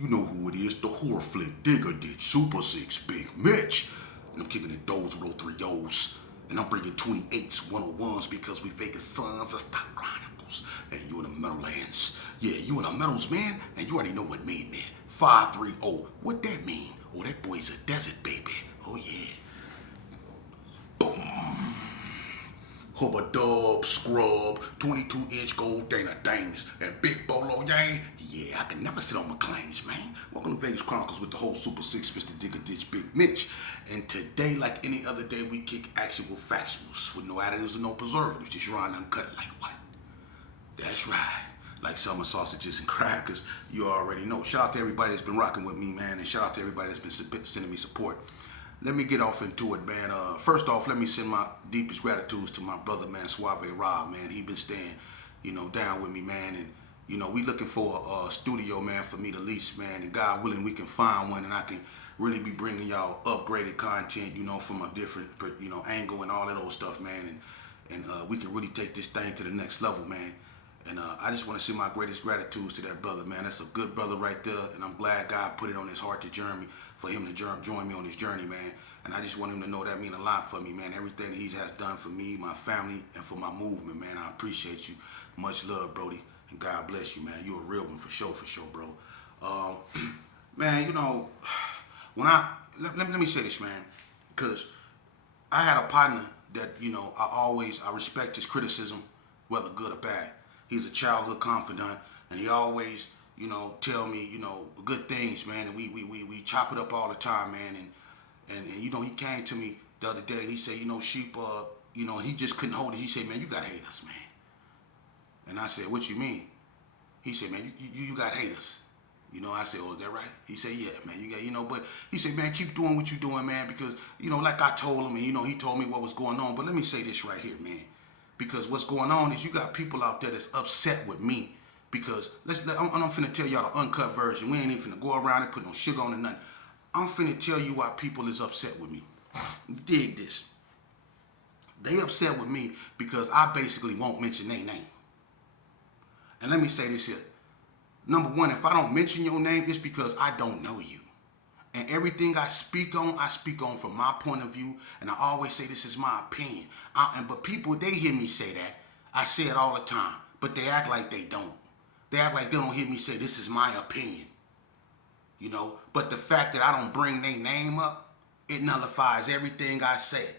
You know who it is, the horror flick digger did Super 6 Big Mitch. And I'm kicking in those with 03 O's. And I'm bringing 28s, 101s because we Vegas sons of stock Chronicles. And you in the Meadowlands. Yeah, you in the Meadows, man. And you already know what mean, man. 530. What that mean? Oh, that boy's a desert baby. Oh, yeah. Boom. Hubba Dub, Scrub, 22-inch gold Dana Dames, and Big Bolo Yang. Yeah, I can never sit on my claims, man. Welcome to Vegas Chronicles with the whole Super 6, Mr. Digger Ditch, Big Mitch. And today, like any other day, we kick actual factuals with no additives and no preservatives. Just raw and uncut like what? That's right. Like summer sausages and crackers, you already know. Shout out to everybody that's been rocking with me, man, and shout out to everybody that's been sending me support. Let me get off into it, man. First off, let me send my deepest gratitudes to my brother, man, Suave Rob, man. He been staying, down with me, man. And, we looking for a studio, man, for me to lease, man. And God willing, we can find one and I can really be bringing y'all upgraded content, from a different, angle and all of those stuff, man. And we can really take this thing to the next level, man. And I just want to send my greatest gratitudes to that brother, man. That's a good brother right there. And I'm glad God put it on his heart to journey for him to join me on this journey, man. And I just want him to know that means a lot for me, man. Everything that he has done for me, my family, and for my movement, man. I appreciate you. Much love, Brody. And God bless you, man. You're a real one for sure, bro. Man, let me say this, man. Because I had a partner that, I respect his criticism, whether good or bad. He's a childhood confidant, and he always, tell me, good things, man. And we chop it up all the time, man. And he came to me the other day and he said, Sheep, he just couldn't hold it. He said, man, you gotta hate us, man. And I said, what you mean? He said, man, you got haters. I said, oh, is that right? He said, yeah, man, you got, but he said, man, keep doing what you're doing, man, because, like I told him, and, he told me what was going on. But let me say this right here, man. Because what's going on is you got people out there that's upset with me because I'm finna tell y'all the uncut version. We ain't even finna go around and put no sugar on it, nothing. I'm finna tell you why people is upset with me. Dig this. They upset with me because I basically won't mention their name. And let me say this here. Number one, if I don't mention your name, it's because I don't know you. And everything I speak on from my point of view. And I always say this is my opinion. But people, they hear me say that. I say it all the time. But they act like they don't. They act like they don't hear me say this is my opinion. But the fact that I don't bring their name up, it nullifies everything I said.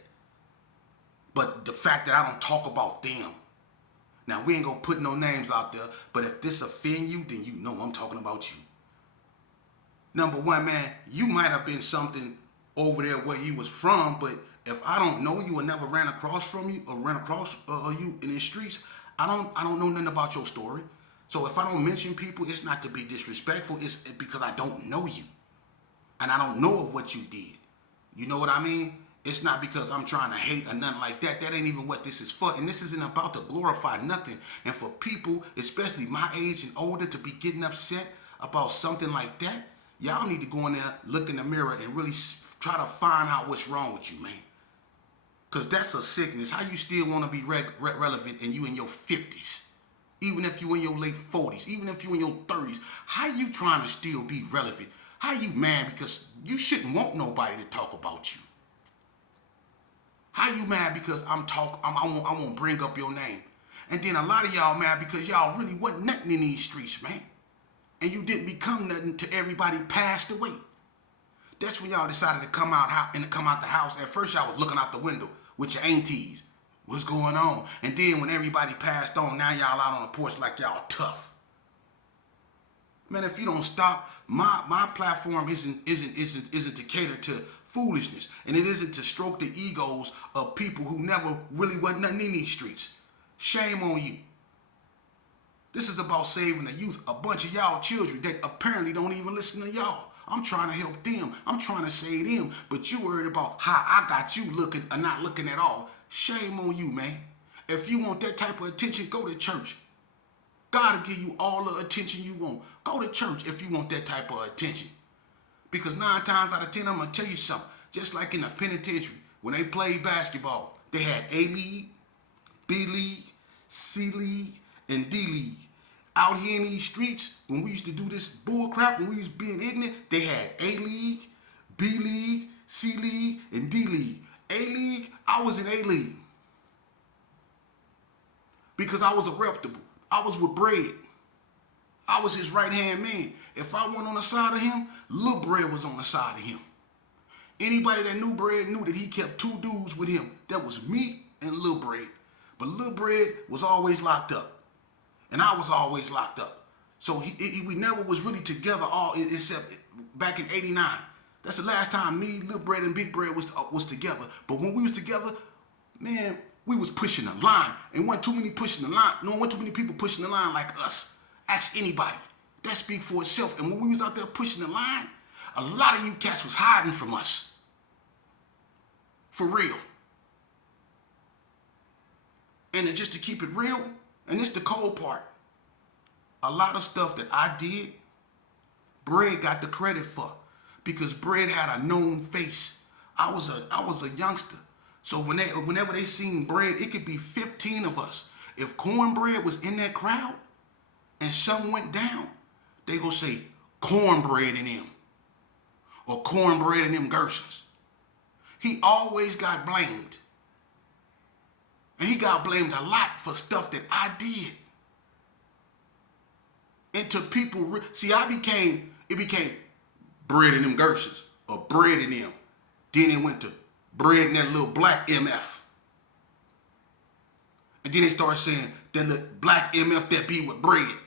But the fact that I don't talk about them. Now, we ain't gonna put no names out there. But if this offend you, then you know I'm talking about you. Number one, man, you might have been something over there where you was from, but if I don't know you or never ran across from you or ran across you in the streets, I don't know nothing about your story. So if I don't mention people, it's not to be disrespectful. It's because I don't know you, and I don't know of what you did. You know what I mean? It's not because I'm trying to hate or nothing like that. That ain't even what this is for. And this isn't about to glorify nothing. And for people, especially my age and older, to be getting upset about something like that, y'all need to go in there, look in the mirror, and really try to find out what's wrong with you, man. Because that's a sickness. How you still want to be relevant and you in your 50s? Even if you in your late 40s, even if you in your 30s, how you trying to still be relevant? How you mad because you shouldn't want nobody to talk about you? How you mad because I won't bring up your name? And then a lot of y'all mad because y'all really wasn't nothing in these streets, man. And you didn't become nothing till everybody passed away. That's when y'all decided to come out the house. At first y'all was looking out the window with your aunties. What's going on? And then when everybody passed on, now y'all out on the porch like y'all tough. Man, if you don't stop, my platform isn't to cater to foolishness. And it isn't to stroke the egos of people who never really wasn't nothing in these streets. Shame on you. This is about saving the youth, a bunch of y'all children that apparently don't even listen to y'all. I'm trying to help them. I'm trying to save them. But you worried about how I got you looking or not looking at all. Shame on you, man. If you want that type of attention, go to church. God will give you all the attention you want. Go to church if you want that type of attention. Because 9 times out of 10, I'm going to tell you something. Just like in the penitentiary, when they played basketball, they had A-League, B-League, C-League, and D-League. Out here in these streets, when we used to do this bull crap, when we was being ignorant, they had A League, B League, C League, and D League. A League, I was in A League. Because I was a reputable. I was with Bread. I was his right-hand man. If I went on the side of him, Lil Bread was on the side of him. Anybody that knew Bread knew that he kept two dudes with him. That was me and Lil Bread. But Lil Bread was always locked up. And I was always locked up. So we never was really together all except back in '89. That's the last time me, Lil Bread, and Big Bread was together. But when we was together, man, we was pushing the line. And wasn't too many pushing the line. No, wasn't too many people pushing the line like us. Ask anybody. That speak for itself. And when we was out there pushing the line, a lot of you cats was hiding from us. For real. And then just to keep it real, and this the cold part, a lot of stuff that I did, Bread got the credit for. Because Bread had a known face. I was a youngster. So whenever they seen Bread, it could be 15 of us. If Cornbread was in that crowd and something went down, they go say, Cornbread in him. Or Cornbread in them Gersons. He always got blamed. And he got blamed a lot for stuff that I did. And to people, see, it became Bread in them Gersons. Or Bread in them. Then it went to Bread in that little black MF. And then they started saying that little black MF that be with Bread.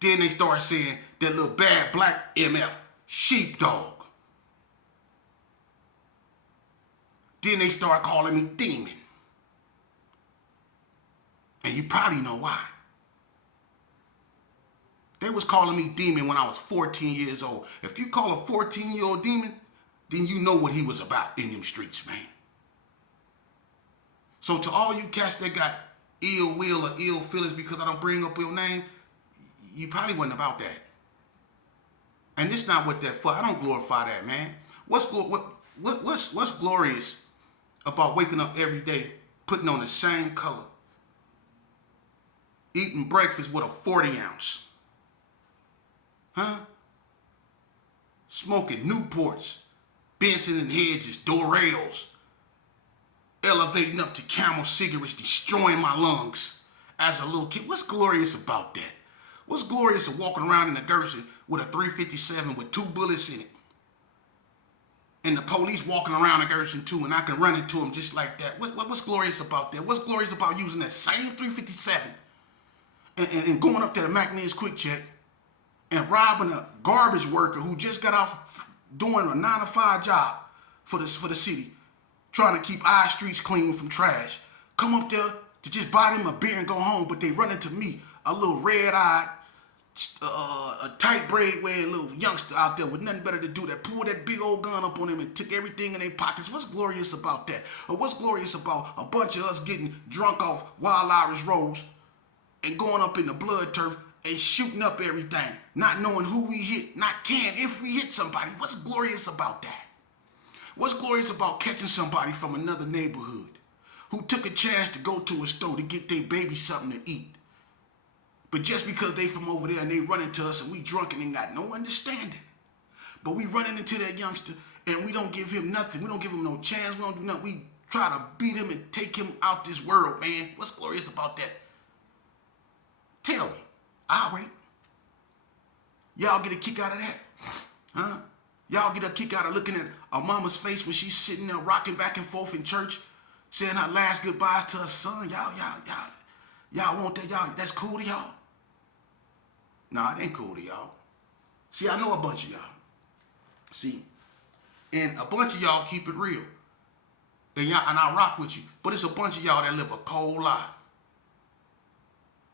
Then they started saying that little bad black MF, sheepdog. Then they start calling me Demon. And you probably know why. They was calling me Demon when I was 14 years old. If you call a 14-year-old Demon, then you know what he was about in them streets, man. So to all you cats that got ill will or ill feelings because I don't bring up your name, you probably wasn't about that. And this not what that for. I don't glorify that, man. What's glorious about waking up every day, putting on the same color, eating breakfast with a 40 ounce? Huh? Smoking Newports, Benson and Hedges, Dorales, elevating up to Camel cigarettes, destroying my lungs as a little kid. What's glorious about that? What's glorious of walking around in a Gerson with a 357 with 2 bullets in it? And the police walking around a Gerson too, and I can run into them just like that. What's glorious about that? What's glorious about using that same 357 and going up to the McNeil's Quick Check and robbing a garbage worker who just got off doing a 9-to-5 job for the city, trying to keep our streets clean from trash. Come up there to just buy them a beer and go home, but they run into me, a little red-eyed, a tight braid wearing little youngster out there with nothing better to do that pulled that big old gun up on him and took everything in their pockets. What's glorious about that? Or what's glorious about a bunch of us getting drunk off Wild Irish Rose and going up in the blood turf and shooting up everything, not knowing who we hit, not caring if we hit somebody? What's glorious about that? What's glorious about catching somebody from another neighborhood who took a chance to go to a store to get their baby something to eat? But just because they from over there and they run into us and we drunk and ain't got no understanding. But we running into that youngster and we don't give him nothing. We don't give him no chance. We don't do nothing. We try to beat him and take him out this world, man. What's glorious about that? Tell me. I'll wait. Y'all get a kick out of that? Huh? Y'all get a kick out of looking at a mama's face when she's sitting there rocking back and forth in church, saying her last goodbyes to her son? Y'all want that? Y'all, that's cool to y'all? Nah, it ain't cool to y'all. See, I know a bunch of y'all. See, and a bunch of y'all keep it real. And I rock with you. But it's a bunch of y'all that live a cold lie.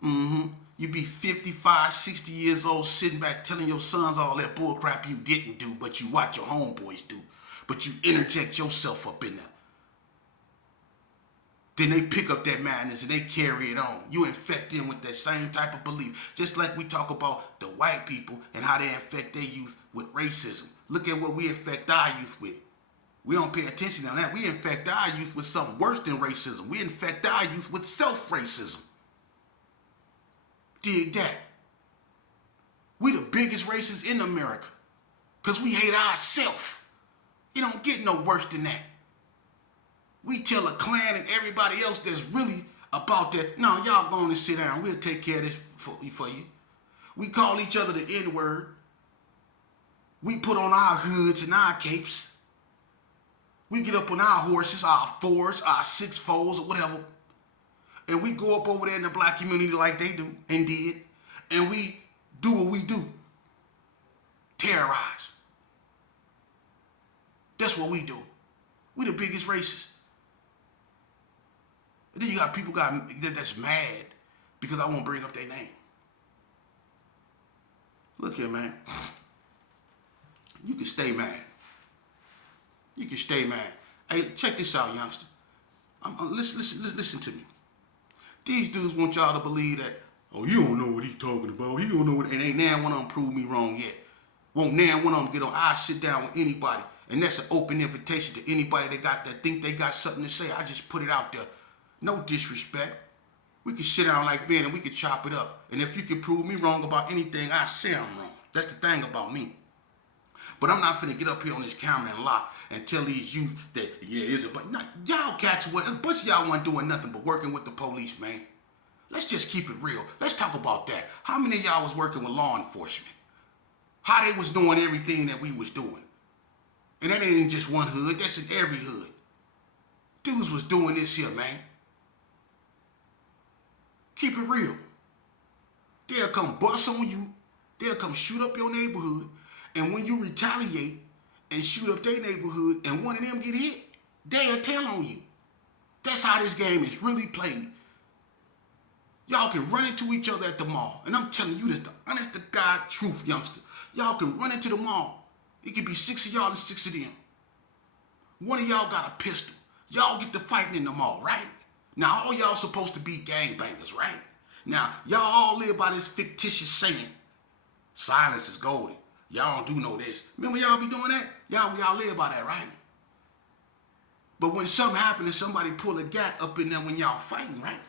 You be 55, 60 years old sitting back telling your sons all that bull crap you didn't do, but you watch your homeboys do. But you interject yourself up in there. Then they pick up that madness and they carry it on. You infect them with that same type of belief. Just like we talk about the white people and how they infect their youth with racism. Look at what we infect our youth with. We don't pay attention to that. We infect our youth with something worse than racism. We infect our youth with self-racism. Dig that. We the biggest racists in America because we hate ourselves. It don't get no worse than that. We tell a Klan and everybody else that's really about that, no, y'all go on and sit down. We'll take care of this for you. We call each other the N-word. We put on our hoods and our capes. We get up on our horses, our Fords, our 6-4s or whatever. And we go up over there in the black community like they do and did. And we do what we do. Terrorize. That's what we do. We the biggest racists. And then you got people that's mad because I won't bring up their name. Look here, man. You can stay mad. You can stay mad. Hey, check this out, youngster. Listen to me. These dudes want y'all to believe that, oh, you don't know what he's talking about. He don't know what, and ain't now one of them prove me wrong yet. Won't now one of them get on. I sit down with anybody, and that's an open invitation to anybody that think they got something to say. I just put it out there. No disrespect. We can sit down like men and we can chop it up. And if you can prove me wrong about anything, I say I'm wrong. That's the thing about me. But I'm not finna get up here on this camera and lie and tell these youth that, yeah, it's a bunch. Y'all cats, a bunch of y'all wasn't doing nothing but working with the police, man. Let's just keep it real. Let's talk about that. How many of y'all was working with law enforcement? How they was doing everything that we was doing? And that ain't in just one hood. That's in every hood. Dudes was doing this here, man. Keep it real. They'll come bust on you. They'll come shoot up your neighborhood. And when you retaliate and shoot up their neighborhood and one of them get hit, they'll tell on you. That's how this game is really played. Y'all can run into each other at the mall. And I'm telling you this, the honest to God truth, youngster. Y'all can run into the mall. It could be 6 of y'all and 6 of them. One of y'all got a pistol. Y'all get to fighting in the mall, right? Now, all y'all supposed to be gangbangers, right? Now, y'all all live by this fictitious saying, silence is golden. Y'all don't do no this. Remember y'all be doing that? Y'all live by that, right? But when something happen and somebody pull a gat up in there when y'all fighting, right?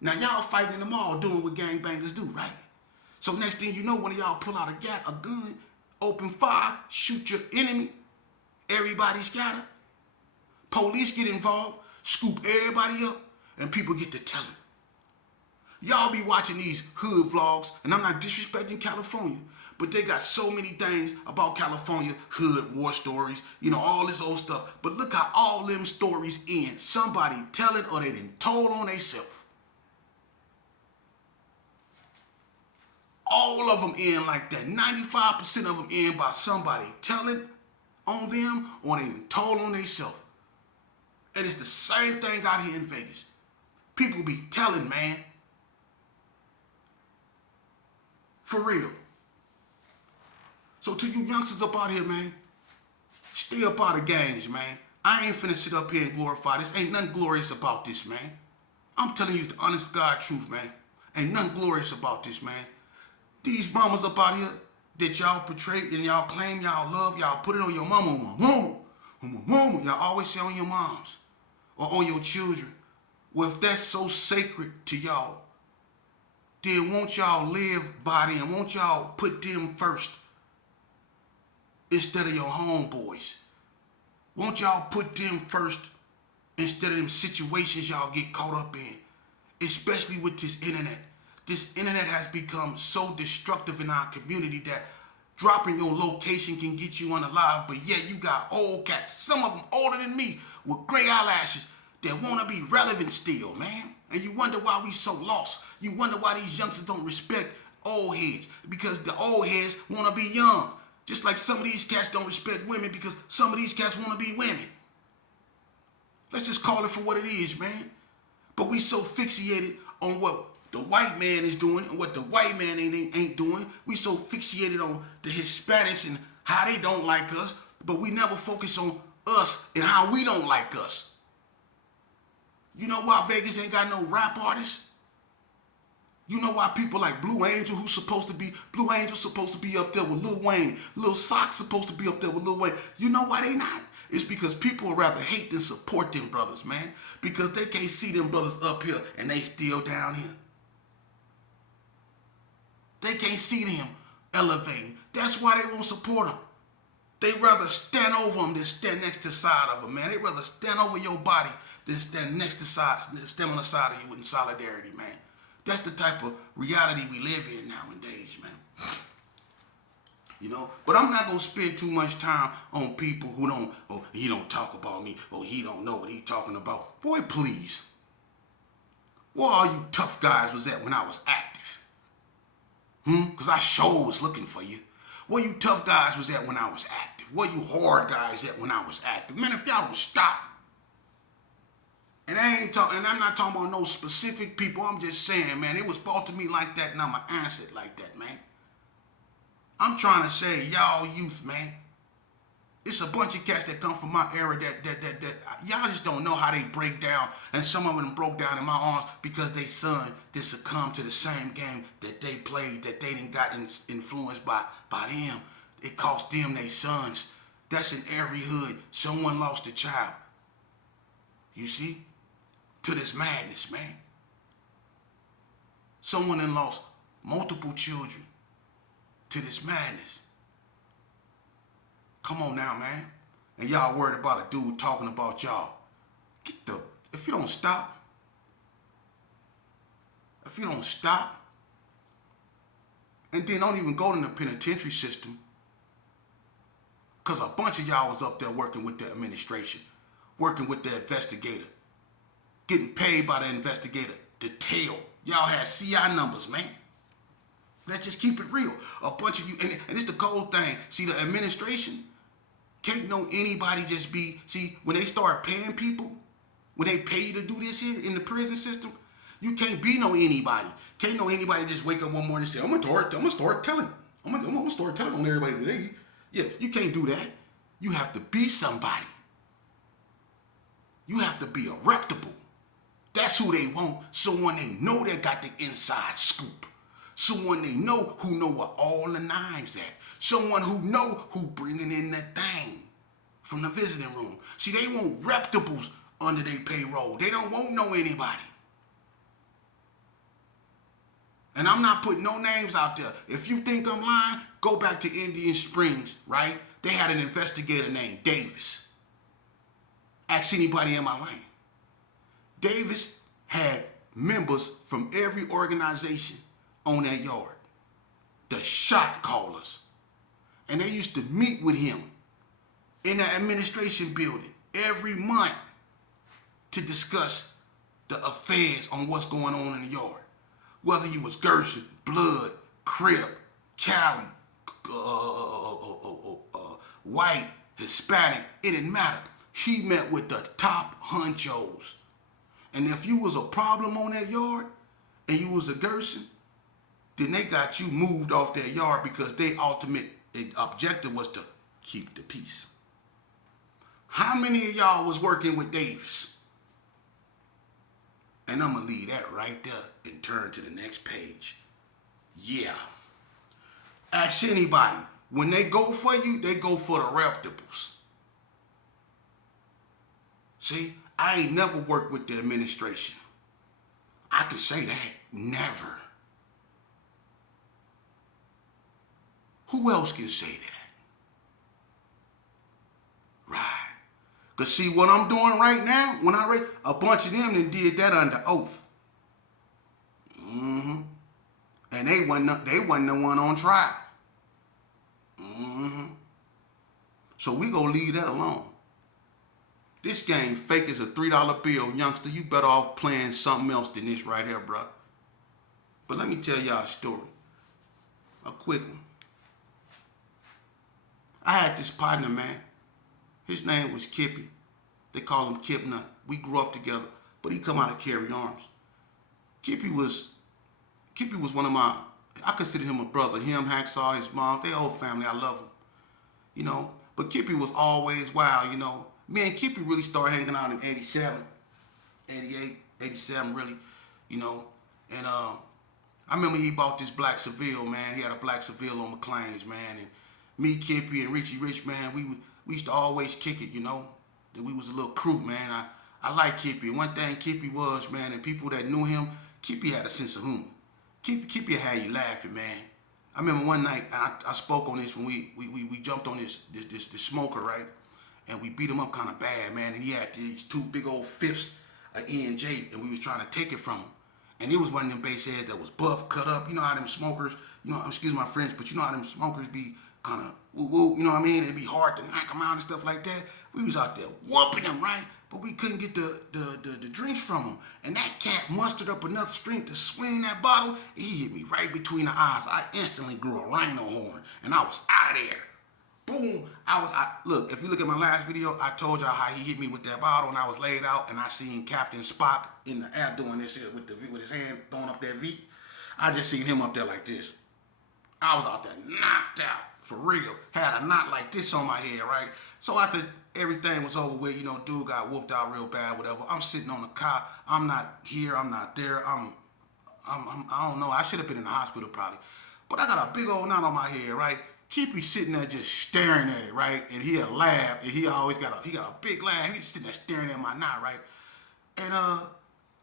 Now, y'all fighting in the mall doing what gangbangers do, right? So next thing you know, one of y'all pull out a gun, open fire, shoot your enemy, everybody scatter. Police get involved, scoop everybody up, and people get to telling. Y'all be watching these hood vlogs, and I'm not disrespecting California, but they got so many things about California, hood war stories, all this old stuff. But look how all them stories end. Somebody telling or they done told on themselves. All of them end like that. 95% of them end by somebody telling on them or they done told on themselves. And it's the same thing out here in Vegas. People be telling, man. For real. So to you youngsters up out here, man, stay up out of gangs, man. I ain't finna sit up here and glorify this. Ain't nothing glorious about this, man. I'm telling you the honest God truth, man. Ain't nothing glorious about this, man. These mamas up out here that y'all portray and y'all claim y'all love, y'all put it on your mama, on my mama. Y'all always say on your moms or on your children. Well, if that's so sacred to y'all, then won't y'all live by them? Won't y'all put them first instead of your homeboys? Won't y'all put them first instead of them situations y'all get caught up in? Especially with this internet. This internet has become so destructive in our community that dropping your location can get you unalive, but yet you got old cats, some of them older than me, with gray eyelashes that want to be relevant still, man. And you wonder why we so lost. You wonder why these youngsters don't respect old heads, because the old heads want to be young. Just like some of these cats don't respect women because some of these cats want to be women. Let's just call it for what it is, man. But we so fixated on what the white man is doing and what the white man ain't doing. We so fixated on the Hispanics and how they don't like us, but we never focus on us and how we don't like us. You know why Vegas ain't got no rap artists? You know why people like Blue Angel, supposed to be up there with Lil Wayne, Lil Sock's supposed to be up there with Lil Wayne. You know why they not? It's because people would rather hate than support them brothers, man. Because they can't see them brothers up here and they still down here. They can't see them elevating. That's why they won't support them. They rather stand over them than stand next to the side of them, man. They rather stand over your body than stand next to side, stand on the side of you in solidarity, man. That's the type of reality we live in nowadays, man. You know, but I'm not gonna spend too much time on people who don't. Oh, he don't talk about me. Oh, he don't know what he talking about. Boy, please. Where all you tough guys was at when I was active? Because I sure was looking for you. Where you tough guys was at when I was active? Where you hard guys at when I was active? Man, if y'all don't stop. And I'm not talking about no specific people. I'm just saying, man, it was brought to me like that, and I'ma answer it like that, man. I'm trying to say, y'all youth, man. It's a bunch of cats that come from my era that y'all just don't know how they break down. And some of them broke down in my arms because they son did succumb to the same game that they played, that they didn't got influenced by them. It cost them their sons. That's in every hood. Someone lost a child. You see? To this madness, man. Someone then lost multiple children to this madness. Come on now, man. And y'all worried about a dude talking about y'all. If you don't stop, and then don't even go to the penitentiary system, because a bunch of y'all was up there working with the administration, working with the investigator, getting paid by the investigator to tell. Y'all had CI numbers, man. Let's just keep it real. A bunch of you, and it's the cold thing. See, the administration can't know anybody just be, see, when they start paying people, when they pay you to do this here in the prison system, you can't be no anybody. Can't know anybody just wake up one morning and say, I'm gonna start telling on everybody today. Yeah, you can't do that. You have to be somebody. You have to be a reputable. That's who they want. Someone they know that got the inside scoop. Someone they know who know where all the knives at. Someone who know who bringing in that thing from the visiting room. See, they want reputables under their payroll. They don't want no anybody. And I'm not putting no names out there. If you think I'm lying, go back to Indian Springs, right? They had an investigator named Davis. Ask anybody in my lane. Davis had members from every organization on that yard. The shot callers. And they used to meet with him in the administration building every month to discuss the affairs on what's going on in the yard. Whether you was Gershon, Blood, Crip, Cali, white, Hispanic, it didn't matter. He met with the top honchos. And if you was a problem on that yard and you was a Gershon, then they got you moved off their yard because their ultimate objective was to keep the peace. How many of y'all was working with Davis? And I'm going to leave that right there and turn to the next page. Yeah. Ask anybody. When they go for you, they go for the reputables. See, I ain't never worked with the administration. I can say that. Never. Who else can say that? Right. Because see what I'm doing right now, when I read, a bunch of them that did that under oath. And they wasn't the one on trial. So we gonna leave that alone. This game fake as a $3 bill, youngster. You better off playing something else than this right here, bro. But let me tell y'all a story. A quick one. I had this partner, man. His name was Kippy. They call him KIPPNUTT. We grew up together, but he come out of Carry Arms. Kippy was one of my, I consider him a brother. Him, Hacksaw, his mom, they whole family. I love them. You know, but Kippy was always wild, you know. Me and Kippy really started hanging out in 87, 88, 87 really, you know. And I remember he bought this black Seville, man. He had a black Seville on McLean's, man. And me, Kippy, and Richie Rich, man, we used to always kick it, you know. That we was a little crew, man. I like Kippy. One thing Kippy was, man, and people that knew him, Kippy had a sense of humor. Kippy had you laughing, man. I remember one night, and I spoke on this when we jumped on this smoker, right? And we beat him up kind of bad, man. And he had these two big old fifths of E&J, and we was trying to take it from him. And it was one of them bass heads that was buff, cut up. You know how them smokers, excuse my French, but you know how them smokers be kind of woo-woo, you know what I mean? It'd be hard to knock them out and stuff like that. We was out there whooping them, right? But we couldn't get the drinks from him. And that cat mustered up enough strength to swing that bottle. He hit me right between the eyes. I instantly grew a rhino horn, and I was out of there. Boom! Look, if you look at my last video, I told y'all how he hit me with that bottle, and I was laid out, and I seen Captain Spock in the air doing this shit with his hand throwing up that V. I just seen him up there like this. I was out there knocked out, for real. Had a knot like this on my head, right? So after everything was over with, dude got whooped out real bad, whatever. I'm sitting on the cot. I'm not here. I'm not there. I don't know. I should have been in the hospital probably. But I got a big old knot on my head, right? Kippy sitting there just staring at it, right? And he'll laugh, and he always got a big laugh. He's sitting there staring at my knot, right? And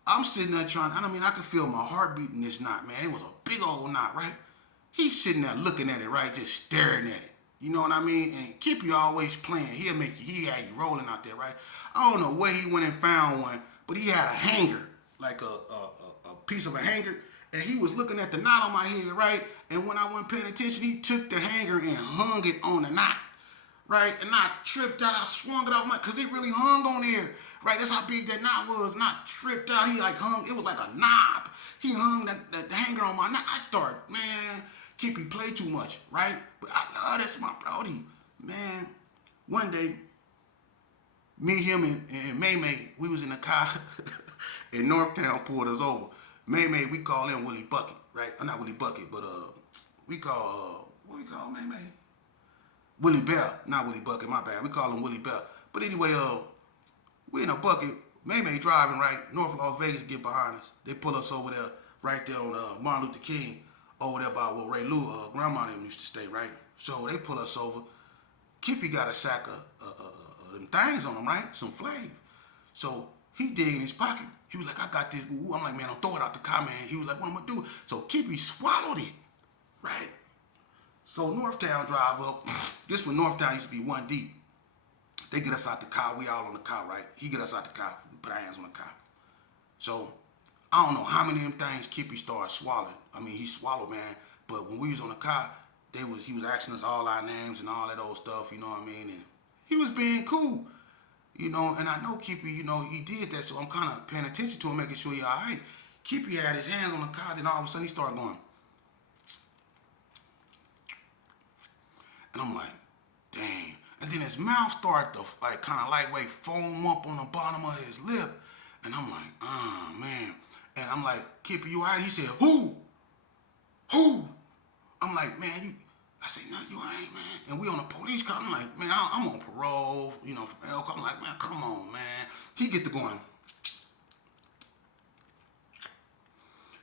I'm sitting there I could feel my heart beating this knot, man. It was a big old knot, right? He's sitting there looking at it, right? Just staring at it. You know what I mean? And Kippy always playing. He had you rolling out there, right? I don't know where he went and found one, but he had a hanger, like a piece of a hanger, and he was looking at the knot on my head, right? And when I wasn't paying attention, he took the hanger and hung it on the knot, right? And I tripped out. I swung it off because it really hung on there, right? That's how big that knot was. Not tripped out. He like hung. It was like a knob. He hung the hanger on my knot. I started, man, Kippy play too much, right? But I love that's my brody, man. One day, me, him, and May, we was in the car, and Northtown pulled us over. May, we call him Willie Bucket, right? Not Willie Bucket, but we call what we call May? Willie Bell, not Willie Bucket, my bad. We call him Willie Bell. But anyway, we in a bucket. May driving right north of Las Vegas, get behind us. They pull us over there, right there on Martin Luther King, over there by where Ray Lou, grandma and them used to stay, right? So they pull us over. Kippy got a sack of them things on him, right? Some flav. So he dig in his pocket. He was like, I got this. Ooh. I'm like, man, don't throw it out the car, man. He was like, what am I gonna do? So Kippy swallowed it, right? So Northtown drive up. This when Northtown used to be one deep. They get us out the car. We all on the car, right? He get us out the car. We put our hands on the car. So I don't know how many of them things Kippy started swallowing. I mean, he swallowed, man. But when we was on the car, he was asking us all our names and all that old stuff, you know what I mean? And he was being cool, and I know Kippy, he did that, so I'm kind of paying attention to him, making sure he's all right. Kippy had his hands on the car, then all of a sudden he started going. And I'm like, dang. And then his mouth started to, like, kind of lightweight foam up on the bottom of his lip. And I'm like, man. And I'm like, Kippy, you all right? He said, who? I'm like, man, I said, no, you ain't, man. And we on the police car. I'm like, man, I'm on parole, from Elko. I'm like, man, come on, man. He get to going.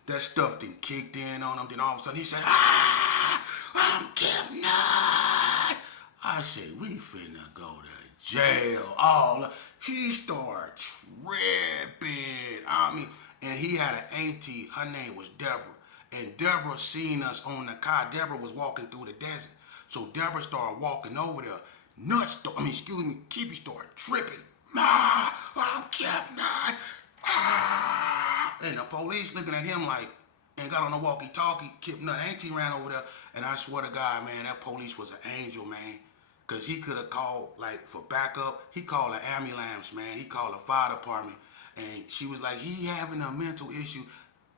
That stuff then kicked in on him. Then all of a sudden he said, I'm KIPPNUTT. I said, we finna go to jail. He started tripping. And he had an auntie. Her name was Deborah. And Deborah seen us on the car. Deborah was walking through the desert. So Deborah started walking over there. Kippy started tripping. I'm KIPPNUTT. And the police looking at him like, and got on the walkie-talkie. KIPPNUTT auntie ran over there. And I swear to God, man, that police was an angel, man. Because he could have called, like, for backup. He called an ambulance, man. He called the fire department. And she was like, he having a mental issue.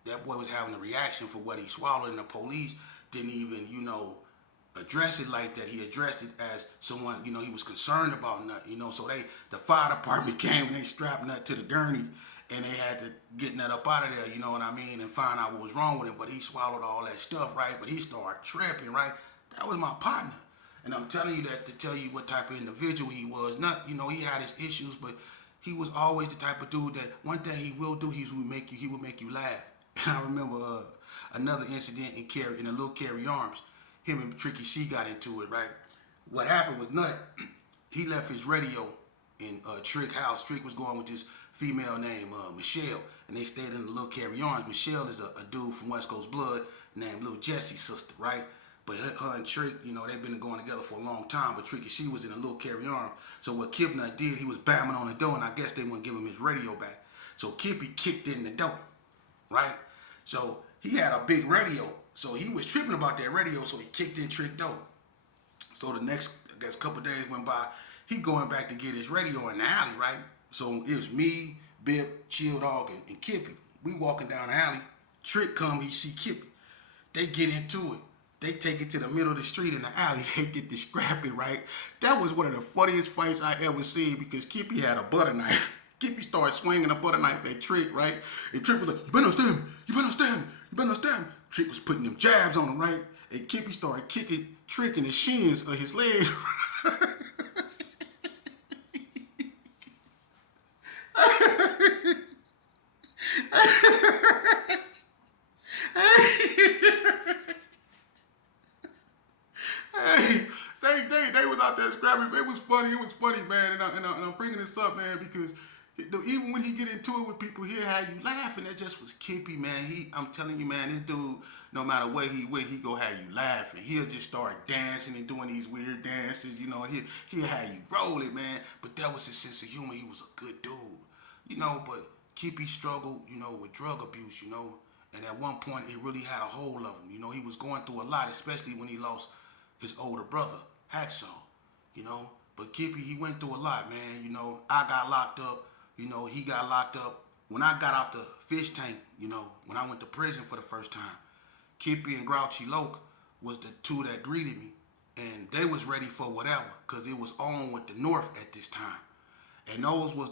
That boy was having a reaction for what he swallowed, and the police didn't even, address it like that. He addressed it as someone, he was concerned about Nut, So the fire department came and they strapped Nut to the gurney, and they had to get Nut up out of there, you know what I mean, and find out what was wrong with him. But he swallowed all that stuff, right? But he started tripping, right? That was my partner. And I'm telling you that to tell you what type of individual he was. Not, he had his issues, but he was always the type of dude that one thing he will do, he would make you laugh. And I remember another incident in the little Carry Arms. Him and Tricky C got into it, right? What happened was Nut, he left his radio in Trick house. Trick was going with this female named Michelle, and they stayed in the little Carry Arms. Michelle is a dude from West Coast Blood named Little Jesse's sister, right? But her and Trick, you know, they've been going together for a long time. But Tricky, she was in a little carry-on. So what KIPPNUTT did, he was bamming on the door, and I guess they wouldn't give him his radio back. So Kippy kicked in the door, right? So he had a big radio. So he was tripping about that radio, so he kicked in Trick door. So the next, I guess, couple days went by. He going back to get his radio in the alley, right? So it was me, Bip, Chill Dog, and Kippy. We walking down the alley. Trick come, he see Kippy. They get into it. They take it to the middle of the street in the alley. They get to scrapping, right? That was one of the funniest fights I ever seen because Kippy had a butter knife. Kippy started swinging a butter knife at Trick, right? And Trick was like, you better understand me. You better understand me. You better understand me. Trick was putting them jabs on him, right? And Kippy started kicking Trick in the shins of his leg. They was out there scrapping. It was funny, man. And I'm bringing this up, man, because even when he get into it with people, he'll have you laughing. That just was Kippy, man. I'm telling you, man, this dude, no matter where he went, he go have you laughing. He'll just start dancing and doing these weird dances, you know. He'll have you rolling, man. But that was his sense of humor. He was a good dude, you know. But Kippy struggled, you know, with drug abuse, you know. And at one point, it really had a hold of him. You know, he was going through a lot, especially when he lost his older brother, Hacksaw, you know. But Kippy, he went through a lot, man. You know, I got locked up. You know, he got locked up. When I got out the fish tank, you know, when I went to prison for the first time, Kippy and Grouchy Loke was the two that greeted me. And they was ready for whatever, because it was on with the North at this time. And those was